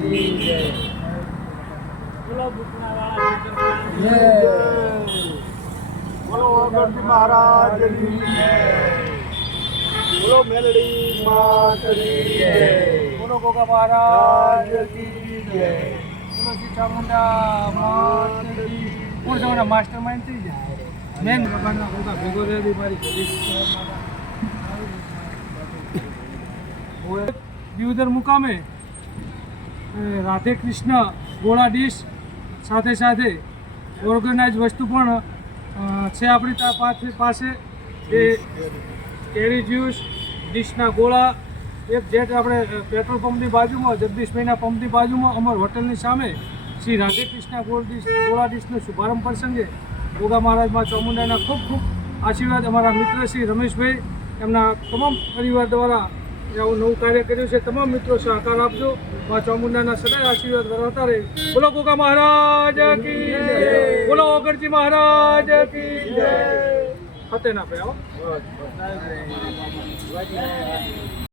કી જય. બોલો ભૂતનાવાળા શંકર જય. બોલો ગણપતિ મહારાજની જય. બોલો મેલડી માતની જય. બોલો ગોગા મહારાજ કી જય. બોલો શ્રી ચામુંડા માતની. કોણ તમારા માસ્ટર માઇન્ડ થઈ જાય મેન ભગવાનના ગોગા ભેગો રહેલી મારી દિયોદર મુકામે રાધે કૃષ્ણ ગોળા ડીશ સાથે સાથે ઓર્ગેનાઇઝ વસ્તુ પણ છે આપણી પાસે એ કેરી જ્યુસ ડીશના ગોળા એક જેટ આપણે પેટ્રોલ પંપની બાજુમાં જગદીશભાઈના પંપની બાજુમાં અમાર હોટલની સામે શ્રી રાધે કૃષ્ણ ગોળા ડીશનો શુભારંભ પ્રસંગે ગોગા મહારાજમાં ચામુંડાના ખૂબ ખૂબ આશીર્વાદ અમારા મિત્ર શ્રી રમેશભાઈ એમના તમામ પરિવાર દ્વારા આવું નવું કાર્ય કર્યું છે. તમામ મિત્રો સહકાર આપજો. મા ચામુંડાના સદાય આશીર્વાદ વરસતા રહે. બોલો ગોગા મહારાજ કી જય. બોલો ઓગણજી મહારાજ કી જય. ફતેહ ના પે આવો.